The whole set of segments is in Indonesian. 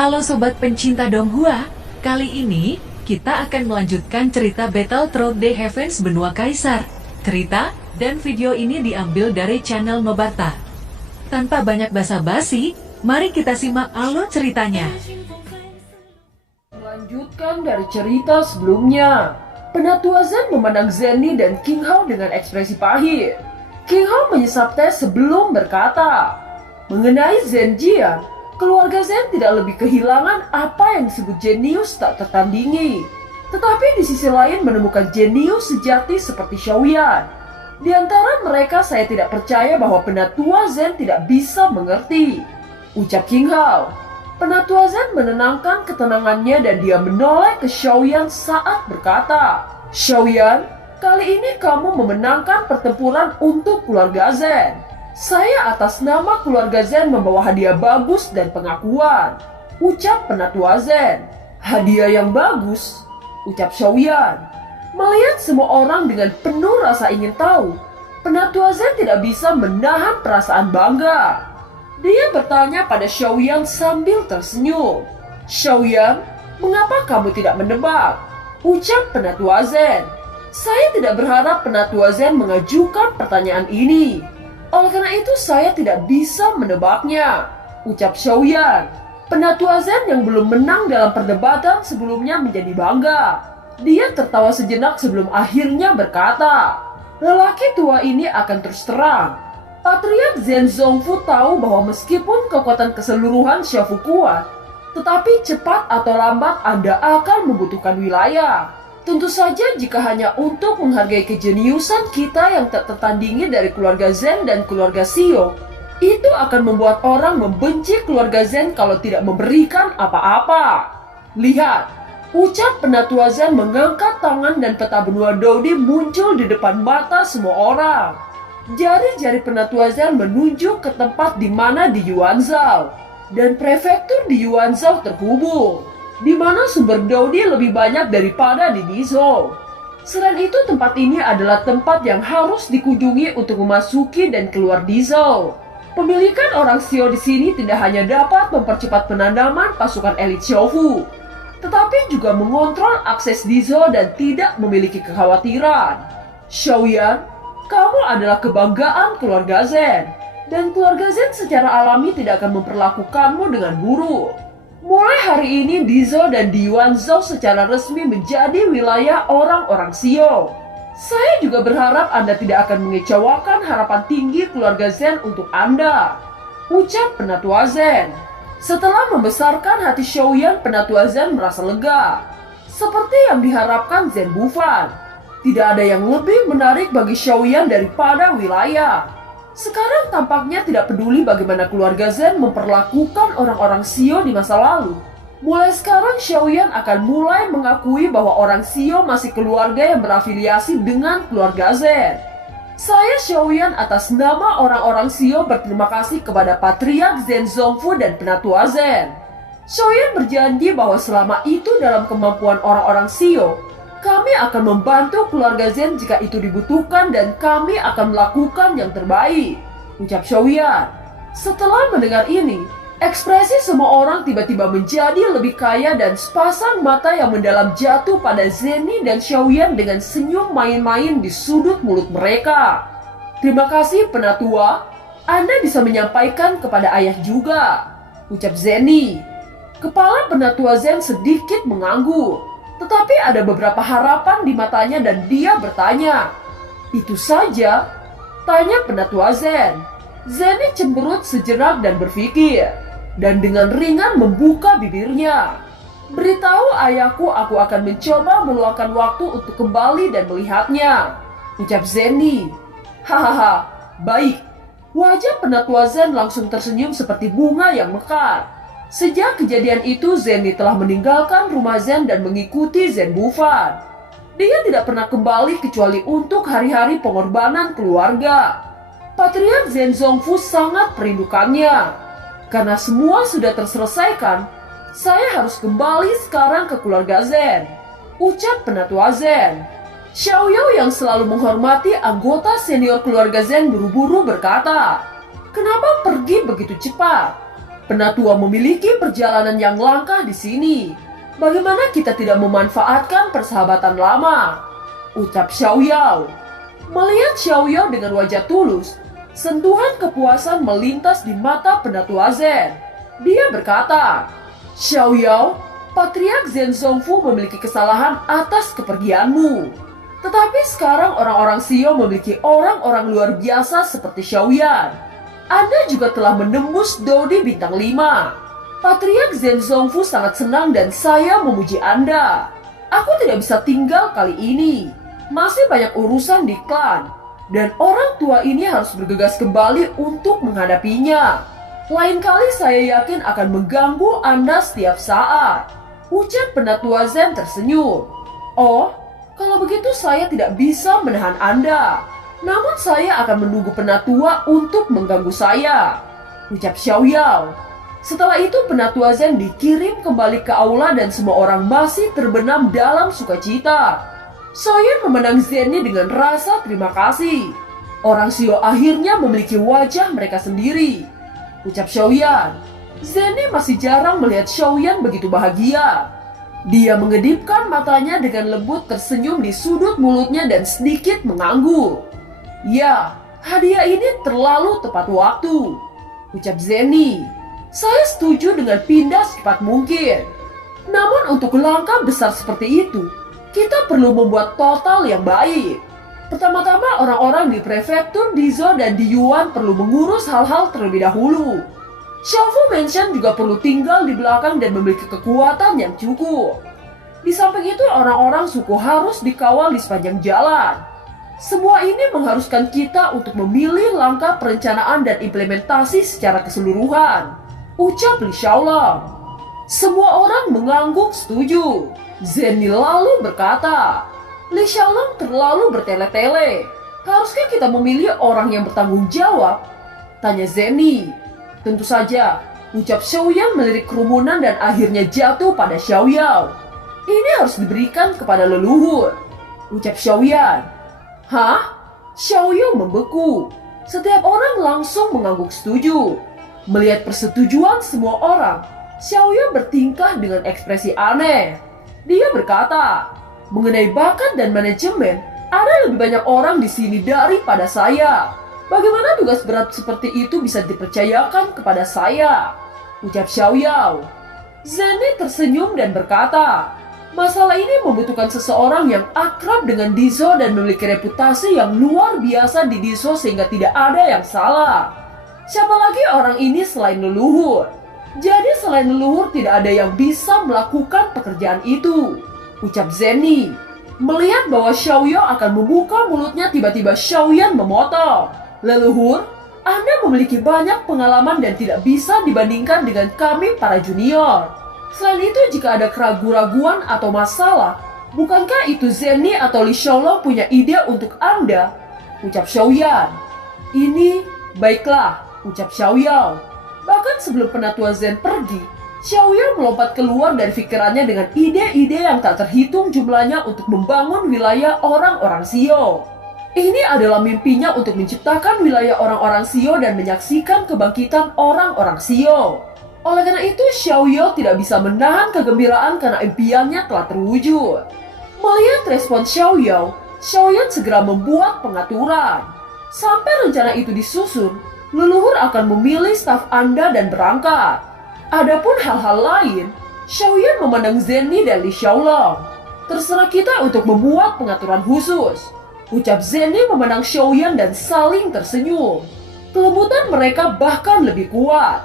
Halo sobat pencinta Donghua, kali ini kita akan melanjutkan cerita Battle Through the Heavens Benua Kaisar. Cerita dan video ini diambil dari channel Mebarta. Tanpa banyak basa-basi, mari kita simak alur ceritanya. Melanjutkan dari cerita sebelumnya, Penatua Zen memandang Zenny dan King Hao dengan ekspresi pahit. King Hao menyesap teh sebelum berkata, mengenai Zen Jian, keluarga Zen tidak lebih kehilangan apa yang disebut jenius tak tertandingi. Tetapi di sisi lain menemukan jenius sejati seperti Xiaoyan. Di antara mereka saya tidak percaya bahwa Penatua Zen tidak bisa mengerti, ucap King Hao. Penatua Zen menenangkan ketenangannya dan dia menoleh ke Xiaoyan saat berkata, Xiaoyan, kali ini kamu memenangkan pertempuran untuk keluarga Zen. Saya atas nama keluarga Zen membawa hadiah bagus dan pengakuan, ucap Penatua Zen. Hadiah yang bagus, ucap Xiaoyan. Melihat semua orang dengan penuh rasa ingin tahu, Penatua Zen tidak bisa menahan perasaan bangga. Dia bertanya pada Xiaoyan sambil tersenyum. Xiaoyan, mengapa kamu tidak menebak? Ucap Penatua Zen. Saya tidak berharap Penatua Zen mengajukan pertanyaan ini. Oleh karena itu saya tidak bisa menebaknya, ucap Xiaoyan. Penatua Zen yang belum menang dalam perdebatan sebelumnya menjadi bangga. Dia tertawa sejenak sebelum akhirnya berkata, lelaki tua ini akan terus terang. Patriark Zen Zongfu tahu bahwa meskipun kekuatan keseluruhan Xiaofu kuat, tetapi cepat atau lambat Anda akan membutuhkan wilayah. Tentu saja jika hanya untuk menghargai kejeniusan kita yang tak tertandingi dari keluarga Zen dan keluarga Xiao, itu akan membuat orang membenci keluarga Zen kalau tidak memberikan apa-apa. Lihat, ucap Penatua Zen mengangkat tangan dan peta benua Dodi muncul di depan mata semua orang. Jari-jari Penatua Zen menunjuk ke tempat di mana di Yuanzhou dan prefektur di Yuanzhou terhubung, di mana sumber Dodi lebih banyak daripada di Dizhou. Selain itu, tempat ini adalah tempat yang harus dikunjungi untuk memasuki dan keluar Dizhou. Pemilikan orang Xiao di sini tidak hanya dapat mempercepat penanaman pasukan elit Xiaofu, tetapi juga mengontrol akses Dizhou dan tidak memiliki kekhawatiran. Xiaoyan, kamu adalah kebanggaan keluarga Zen, dan keluarga Zen secara alami tidak akan memperlakukanmu dengan buruk. Mulai hari ini Dizhou dan Yuanzhou secara resmi menjadi wilayah orang-orang Xiao. Saya juga berharap Anda tidak akan mengecewakan harapan tinggi keluarga Zen untuk Anda, ucap Penatua Zen. Setelah membesarkan hati Xiaoyan, Penatua Zen merasa lega. Seperti yang diharapkan Zen Bufan, tidak ada yang lebih menarik bagi Xiaoyan daripada wilayah. Sekarang tampaknya tidak peduli bagaimana keluarga Zen memperlakukan orang-orang Xiao di masa lalu. Mulai sekarang Xiaoyan akan mulai mengakui bahwa orang Xiao masih keluarga yang berafiliasi dengan keluarga Zen. Saya Xiaoyan atas nama orang-orang Xiao berterima kasih kepada Patriark Zen Zongfu dan Penatua Zen. Xiaoyan berjanji bahwa selama itu dalam kemampuan orang-orang Xiao, kami akan membantu keluarga Zen jika itu dibutuhkan dan kami akan melakukan yang terbaik, ucap Xiaoyan. Setelah mendengar ini, ekspresi semua orang tiba-tiba menjadi lebih kaya dan sepasang mata yang mendalam jatuh pada Zenny dan Xiaoyan dengan senyum main-main di sudut mulut mereka. Terima kasih Penatua, Anda bisa menyampaikan kepada ayah juga, ucap Zenny. Kepala Penatua Zen sedikit mengangguk. Tetapi ada beberapa harapan di matanya dan dia bertanya, itu saja? Tanya Penatua Zen. Zenny cemberut sejenak dan berpikir, dan dengan ringan membuka bibirnya. Beritahu ayahku aku akan mencoba meluangkan waktu untuk kembali dan melihatnya, ucap Zenny. Hahaha, baik. Wajah Penatua Zen langsung tersenyum seperti bunga yang mekar. Sejak kejadian itu, Zenny telah meninggalkan rumah Zen dan mengikuti Zen Bufan. Dia tidak pernah kembali kecuali untuk hari-hari pengorbanan keluarga. Patriark Zen Zongfu sangat merindukannya. Karena semua sudah terselesaikan, saya harus kembali sekarang ke keluarga Zen, ucap Penatua Zen. Xiaoyao yang selalu menghormati anggota senior keluarga Zen buru-buru berkata, kenapa pergi begitu cepat? Penatua memiliki perjalanan yang langka di sini. Bagaimana kita tidak memanfaatkan persahabatan lama? Ucap Xiaoyao. Melihat Xiaoyao dengan wajah tulus, sentuhan kepuasan melintas di mata Penatua Zen. Dia berkata, Xiaoyao, Patriark Zen Zongfu memiliki kesalahan atas kepergianmu. Tetapi sekarang orang-orang Xio memiliki orang-orang luar biasa seperti Xiaoyan. Anda juga telah menembus Dodi bintang 5. Patriark Zen Zongfu sangat senang dan saya memuji Anda. Aku tidak bisa tinggal kali ini. Masih banyak urusan di klan. Dan orang tua ini harus bergegas kembali untuk menghadapinya. Lain kali saya yakin akan mengganggu Anda setiap saat. Ucap Penatua Zen tersenyum. Oh, kalau begitu saya tidak bisa menahan Anda. Namun saya akan menunggu Penatua untuk mengganggu saya. Ucap Xiaoyao. Setelah itu Penatua Zen dikirim kembali ke aula dan semua orang masih terbenam dalam sukacita. Xiaoyan memandang Zenny dengan rasa terima kasih. Orang Xio akhirnya memiliki wajah mereka sendiri. Ucap Xiaoyan. Zenny masih jarang melihat Xiaoyan begitu bahagia. Dia mengedipkan matanya dengan lembut tersenyum di sudut mulutnya dan sedikit mengangguk. Ya, hadiah ini terlalu tepat waktu. Ucap Zenny. Saya setuju dengan pindah secepat mungkin. Namun untuk langkah besar seperti itu, kita perlu membuat total yang baik. Pertama-tama orang-orang di prefektur Dizo dan di Yuan perlu mengurus hal-hal terlebih dahulu. Xiaofu Mansion juga perlu tinggal di belakang dan memiliki kekuatan yang cukup. Di samping itu orang-orang suku harus dikawal di sepanjang jalan. Semua ini mengharuskan kita untuk memilih langkah perencanaan dan implementasi secara keseluruhan. Ucap Li Xiaolong. Semua orang mengangguk setuju. Zenny lalu berkata, Li Xiaolong terlalu bertele-tele. Haruskah kita memilih orang yang bertanggung jawab? Tanya Zenny. Tentu saja, ucap Xiaoyan melirik kerumunan dan akhirnya jatuh pada Xiaoyao. Ini harus diberikan kepada leluhur. Ucap Xiaoyan. Hah? Xiaoyao membeku. Setiap orang langsung mengangguk setuju. Melihat persetujuan semua orang, Xiaoyao bertingkah dengan ekspresi aneh. Dia berkata, mengenai bakat dan manajemen, ada lebih banyak orang di sini daripada saya. Bagaimana tugas berat seperti itu bisa dipercayakan kepada saya? Ucap Xiaoyao. Zenny tersenyum dan berkata, masalah ini membutuhkan seseorang yang akrab dengan Dizo dan memiliki reputasi yang luar biasa di Dizo sehingga tidak ada yang salah. Siapa lagi orang ini selain leluhur? Jadi selain leluhur tidak ada yang bisa melakukan pekerjaan itu. Ucap Zenny. Melihat bahwa Xiaoyao akan membuka mulutnya, tiba-tiba Xiaoyan memotong. Leluhur, Anda memiliki banyak pengalaman dan tidak bisa dibandingkan dengan kami para junior. Selain itu, jika ada keraguan-raguan atau masalah, bukankah itu Zenny atau Li Xiaolong punya ide untuk Anda? Ucap Xiaoyan. Ini, baiklah, ucap Xiaoyao. Bahkan sebelum Penatua Zen pergi, Xiaoyao melompat keluar dari pikirannya dengan ide-ide yang tak terhitung jumlahnya untuk membangun wilayah orang-orang Xio. Ini adalah mimpinya untuk menciptakan wilayah orang-orang Xio dan menyaksikan kebangkitan orang-orang Xio. Oleh karena itu, Xiaoyao tidak bisa menahan kegembiraan karena impiannya telah terwujud. Melihat respon Xiaoyao, Xiaoyan segera membuat pengaturan. Sampai rencana itu disusun, leluhur akan memilih staf Anda dan berangkat. Adapun hal-hal lain, Xiaoyan memandang Zenny dan Li Xiaolong. Terserah kita untuk membuat pengaturan khusus. Ucap Zenny memandang Xiaoyan dan saling tersenyum. Kelembutan mereka bahkan lebih kuat.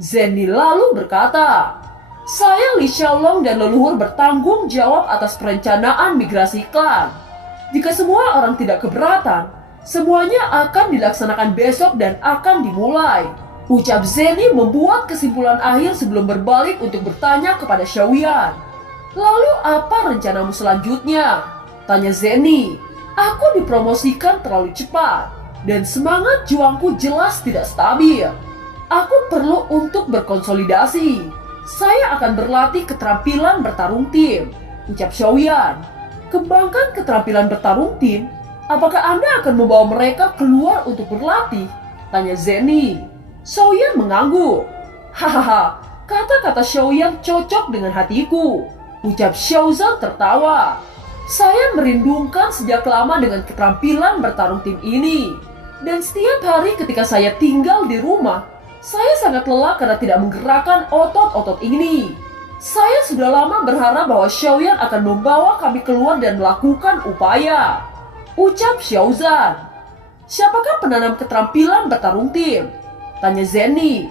Zenny lalu berkata, saya Li Xiaolong dan leluhur bertanggung jawab atas perencanaan migrasi klan. Jika semua orang tidak keberatan, semuanya akan dilaksanakan besok dan akan dimulai. Ucap Zenny membuat kesimpulan akhir sebelum berbalik untuk bertanya kepada Xiaoyan. Lalu apa rencanamu selanjutnya? Tanya Zenny. Aku dipromosikan terlalu cepat dan semangat juangku jelas tidak stabil. Aku perlu untuk berkonsolidasi. Saya akan berlatih keterampilan bertarung tim. Ucap Xiaoyan. Kembangkan keterampilan bertarung tim. Apakah Anda akan membawa mereka keluar untuk berlatih? Tanya Zenny. Xiaoyan mengangguk. Hahaha, kata-kata Xiaoyan cocok dengan hatiku. Ucap Xiaozan tertawa. Saya merindukan sejak lama dengan keterampilan bertarung tim ini. Dan setiap hari ketika saya tinggal di rumah, saya sangat lelah karena tidak menggerakkan otot-otot ini. Saya sudah lama berharap bahwa Xiaoyan akan membawa kami keluar dan melakukan upaya. Ucap Xiaozan. Siapakah penanam keterampilan bertarung tim? Tanya Zenny.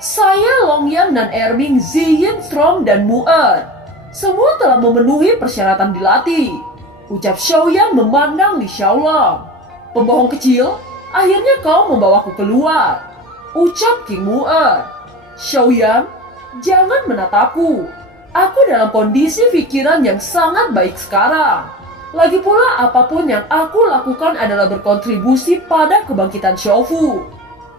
Saya, Longyan dan Erming, Ziyin, Strom dan Mu'er. Semua telah memenuhi persyaratan dilatih. Ucap Xiaoyan memandang Li Xiaolong. Pembohong kecil, akhirnya kau membawaku keluar. Ucap King Mu'er. Xiaoyan, jangan menatapku. Aku dalam kondisi pikiran yang sangat baik sekarang. Lagi pula apapun yang aku lakukan adalah berkontribusi pada kebangkitan Xiaofu.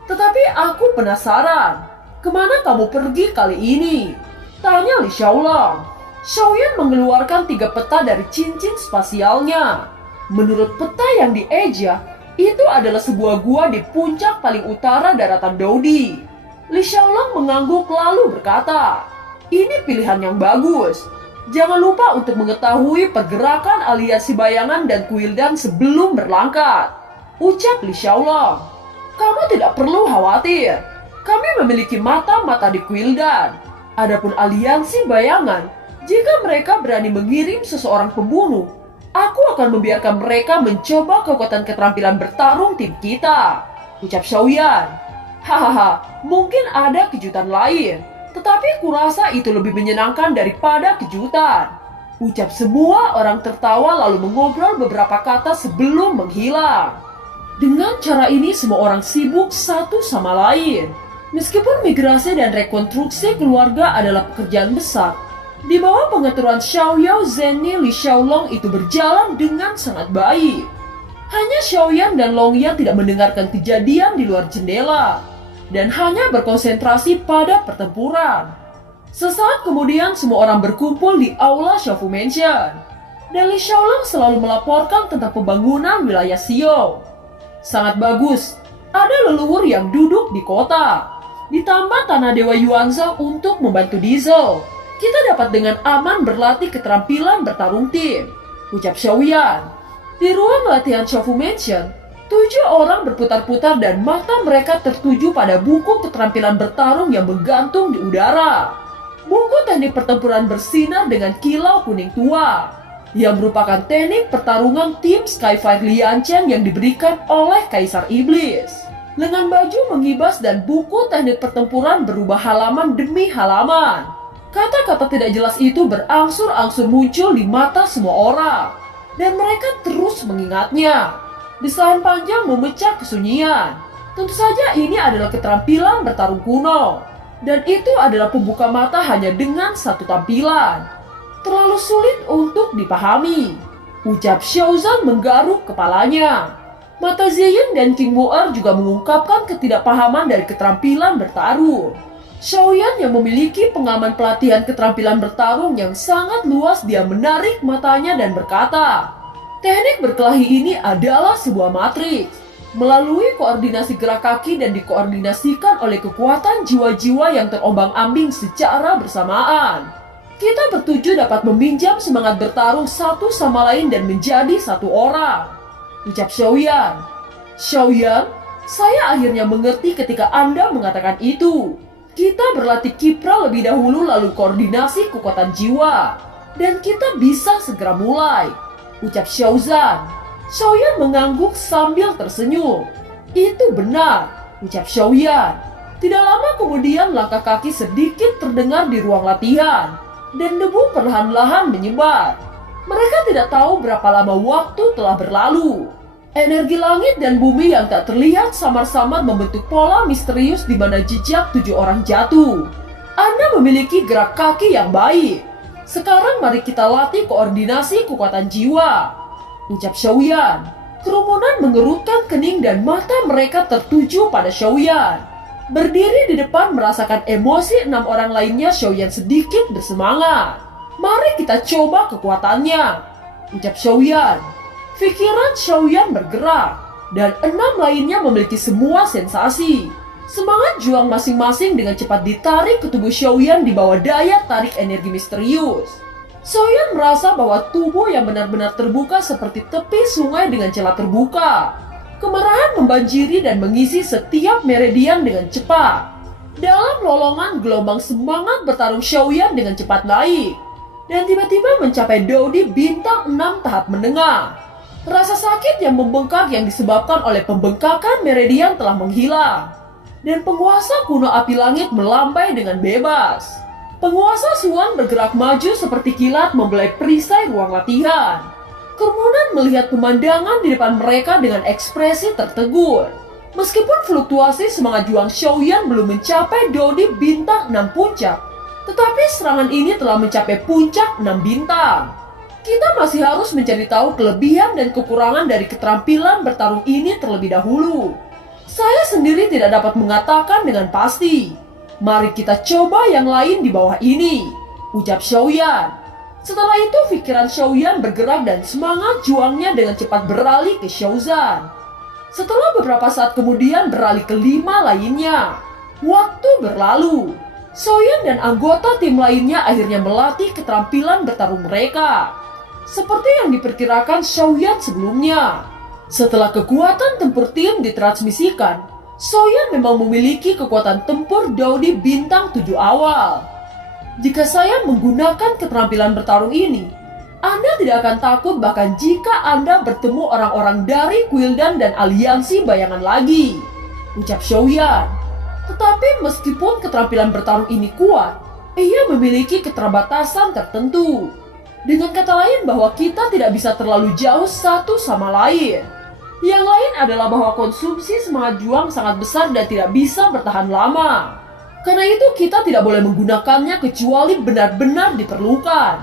Tetapi aku penasaran, kemana kamu pergi kali ini? Tanya Li Xiaolong. Xiaoyan mengeluarkan 3 peta dari cincin spasialnya. Menurut peta yang dieja, itu adalah sebuah gua di puncak paling utara daratan Dodi. Li Xiaolong mengangguk lalu berkata, ini pilihan yang bagus. Jangan lupa untuk mengetahui pergerakan aliansi bayangan dan Kuildan sebelum berlangkat. Ucap Li Xiaolong. Kamu tidak perlu khawatir. Kami memiliki mata-mata di Kuildan. Adapun aliansi bayangan, jika mereka berani mengirim seseorang pembunuh, aku akan membiarkan mereka mencoba kekuatan keterampilan bertarung tim kita. Ucap Xiaoyan. Hahaha, mungkin ada kejutan lain. Tetapi kurasa itu lebih menyenangkan daripada kejutan. Ucap semua orang tertawa lalu mengobrol beberapa kata sebelum menghilang. Dengan cara ini semua orang sibuk satu sama lain. Meskipun migrasi dan rekonstruksi keluarga adalah pekerjaan besar, di bawah pengaturan Xiaoyao, Zenny, Li Xiaolong itu berjalan dengan sangat baik. Hanya Xiaoyan dan Longyan tidak mendengarkan kejadian di luar jendela dan hanya berkonsentrasi pada pertempuran. Sesaat kemudian semua orang berkumpul di aula Xiaofu Mansion. Dan Li Xiaolong selalu melaporkan tentang pembangunan wilayah Xiao. Sangat bagus, ada leluhur yang duduk di kota. Ditambah tanah Dewa Yuanzhao untuk membantu Diesel. Kita dapat dengan aman berlatih keterampilan bertarung tim. Ucap Xiaoyan. Di ruang latihan Xiaofu Mansion, 7 orang berputar-putar dan mata mereka tertuju pada buku keterampilan bertarung yang menggantung di udara. Buku teknik pertempuran bersinar dengan kilau kuning tua, yang merupakan teknik pertarungan tim Skyfire Lianchen yang diberikan oleh Kaisar Iblis. Lengan baju mengibas dan buku teknik pertempuran berubah halaman demi halaman. Kata-kata tidak jelas itu berangsur-angsur muncul di mata semua orang, dan mereka terus mengingatnya. Desain panjang memecah kesunyian. Tentu saja ini adalah keterampilan bertarung kuno. Dan itu adalah pembuka mata hanya dengan satu tampilan. Terlalu sulit untuk dipahami. Ucap Xiaozan menggaruk kepalanya. Mata Ziyin dan King Mu'er juga mengungkapkan ketidakpahaman dari keterampilan bertarung. Xiaoyan yang memiliki pengalaman pelatihan keterampilan bertarung yang sangat luas, dia menarik matanya dan berkata, teknik berkelahi ini adalah sebuah matriks. Melalui koordinasi gerak kaki dan dikoordinasikan oleh kekuatan jiwa-jiwa yang terombang-ambing secara bersamaan. Kita bertuju dapat meminjam semangat bertarung satu sama lain dan menjadi satu orang. Ucap Xiaoyan. Xiaoyan, saya akhirnya mengerti ketika Anda mengatakan itu. Kita berlatih kiprah lebih dahulu lalu koordinasi kekuatan jiwa. Dan kita bisa segera mulai. Ucap Xiaozan. Xiaoyan mengangguk sambil tersenyum. Itu benar, ucap Xiaoyan. Tidak lama kemudian langkah kaki sedikit terdengar di ruang latihan. Dan debu perlahan-lahan menyebar. Mereka tidak tahu berapa lama waktu telah berlalu. Energi langit dan bumi yang tak terlihat samar-samar membentuk pola misterius di mana jejak 7 orang jatuh. Anda memiliki gerak kaki yang baik. Sekarang mari kita latih koordinasi kekuatan jiwa. Ucap Xiaoyan. Kerumunan mengerutkan kening dan mata mereka tertuju pada Xiaoyan. Berdiri di depan merasakan emosi 6 orang lainnya, Xiaoyan sedikit bersemangat. Mari kita coba kekuatannya. Ucap Xiaoyan. Pikiran Xiaoyan bergerak. Dan 6 lainnya memiliki semua sensasi. Semangat juang masing-masing dengan cepat ditarik ke tubuh Xiaoyan di bawah daya tarik energi misterius. Xiaoyan merasa bahwa tubuh yang benar-benar terbuka seperti tepi sungai dengan celah terbuka. Kemarahan membanjiri dan mengisi setiap meridian dengan cepat. Dalam lolongan gelombang semangat bertarung Xiaoyan dengan cepat naik. Dan tiba-tiba mencapai Dodi bintang 6 tahap menengah. Rasa sakit yang membengkak yang disebabkan oleh pembengkakan meridian telah menghilang. Dan penguasa kuno api langit melambai dengan bebas. Penguasa Suan bergerak maju seperti kilat membelai perisai ruang latihan. Kerumunan melihat pemandangan di depan mereka dengan ekspresi tertegun. Meskipun fluktuasi semangat juang Xiaoyan belum mencapai Dodi bintang 6 puncak, tetapi serangan ini telah mencapai puncak 6 bintang. Kita masih harus mencari tahu kelebihan dan kekurangan dari keterampilan bertarung ini terlebih dahulu. Saya sendiri tidak dapat mengatakan dengan pasti. Mari kita coba yang lain di bawah ini, ucap Xiaoyan. Setelah itu pikiran Xiaoyan bergerak dan semangat juangnya dengan cepat beralih ke Xiaozan. Setelah beberapa saat kemudian beralih ke 5 lainnya. Waktu berlalu. Xiaoyan dan anggota tim lainnya akhirnya melatih keterampilan bertarung mereka. Seperti yang diperkirakan Xiaoyan sebelumnya. Setelah kekuatan tempur tim ditransmisikan, Xiaoyan memang memiliki kekuatan tempur Dodi bintang 7 awal. Jika saya menggunakan keterampilan bertarung ini, Anda tidak akan takut bahkan jika Anda bertemu orang-orang dari Quildan dan aliansi bayangan lagi, ucap Xiaoyan. Tetapi meskipun keterampilan bertarung ini kuat, ia memiliki keterbatasan tertentu. Dengan kata lain bahwa kita tidak bisa terlalu jauh satu sama lain. Yang lain adalah bahwa konsumsi semangat juang sangat besar dan tidak bisa bertahan lama. Karena itu kita tidak boleh menggunakannya kecuali benar-benar diperlukan,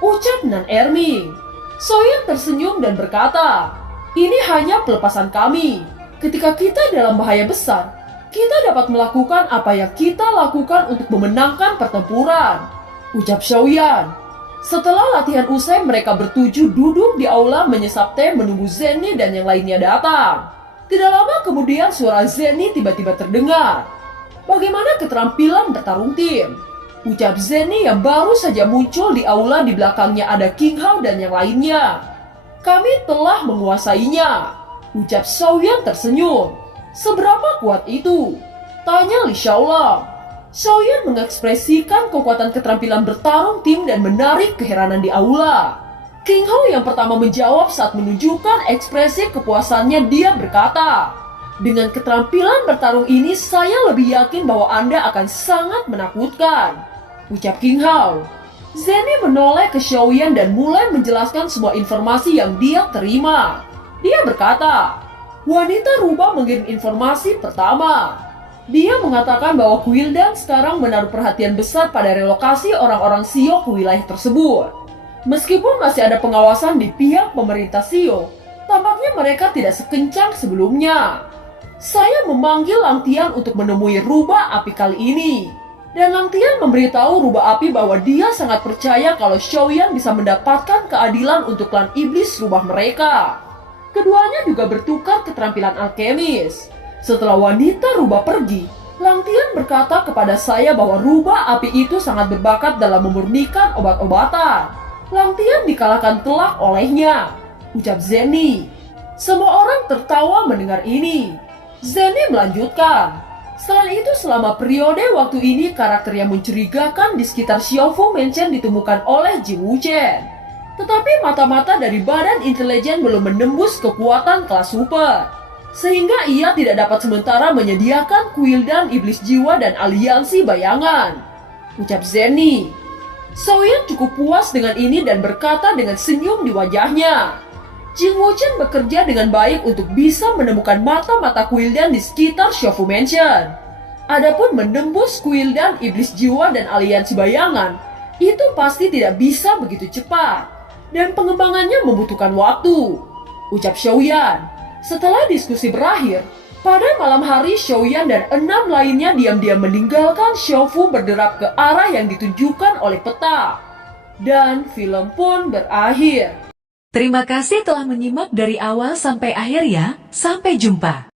ucap Nan Erming. Xiaoyan tersenyum dan berkata, ini hanya pelepasan kami. Ketika kita dalam bahaya besar, kita dapat melakukan apa yang kita lakukan untuk memenangkan pertempuran, ucap Xiaoyan. Setelah latihan usai, mereka bertujuh duduk di aula menyesap teh menunggu Zenny dan yang lainnya datang. Tidak lama kemudian suara Zenny tiba-tiba terdengar. Bagaimana keterampilan bertarung tim? Ucap Zenny yang baru saja muncul di aula. Di belakangnya ada King Hao dan yang lainnya. Kami telah menguasainya, ucap Xiaoyan tersenyum. Seberapa kuat itu? Tanya Li Xiaolong. Xiaoyan mengekspresikan kekuatan keterampilan bertarung tim dan menarik keheranan di aula. King Hao yang pertama menjawab saat menunjukkan ekspresi kepuasannya. Dia berkata, dengan keterampilan bertarung ini saya lebih yakin bahwa Anda akan sangat menakutkan, ucap King Hao. Zenny menoleh ke Xiaoyan dan mulai menjelaskan semua informasi yang dia terima. Dia berkata, wanita rubah mengirim informasi pertama. Dia mengatakan bahwa Quildan sekarang menaruh perhatian besar pada relokasi orang-orang Xio ke wilayah tersebut. Meskipun masih ada pengawasan di pihak pemerintah Xio, tampaknya mereka tidak sekencang sebelumnya. Saya memanggil Lang Tian untuk menemui rubah api kali ini. Dan Lang Tian memberitahu rubah api bahwa dia sangat percaya kalau Xiaoyan bisa mendapatkan keadilan untuk klan iblis rubah mereka. Keduanya juga bertukar keterampilan alkemis. Setelah wanita rubah pergi, Lang Tian berkata kepada saya bahwa rubah api itu sangat berbakat dalam memurnikan obat-obatan. Lang Tian dikalahkan telak olehnya, ucap Zenny. Semua orang tertawa mendengar ini. Zenny melanjutkan, selain itu selama periode waktu ini karakter yang mencurigakan di sekitar Xiaofu Mansion ditemukan oleh Jing Wuchen. Tetapi mata-mata dari badan intelijen belum menembus kekuatan kelas super. Sehingga ia tidak dapat sementara menyediakan Quildan iblis jiwa dan aliansi bayangan, ucap Zenny. Xiaoyan cukup puas dengan ini dan berkata dengan senyum di wajahnya, Jing Wuchen bekerja dengan baik untuk bisa menemukan mata-mata Quildan di sekitar Xiaofu Mansion. Adapun menembus Quildan iblis jiwa dan aliansi bayangan, itu pasti tidak bisa begitu cepat dan pengembangannya membutuhkan waktu, ucap Xiaoyan. Setelah diskusi berakhir, pada malam hari Xiaoyan dan 6 lainnya diam-diam meninggalkan Xiaofu berderap ke arah yang ditunjukkan oleh peta. Dan film pun berakhir. Terima kasih telah menyimak dari awal sampai akhir ya. Sampai jumpa.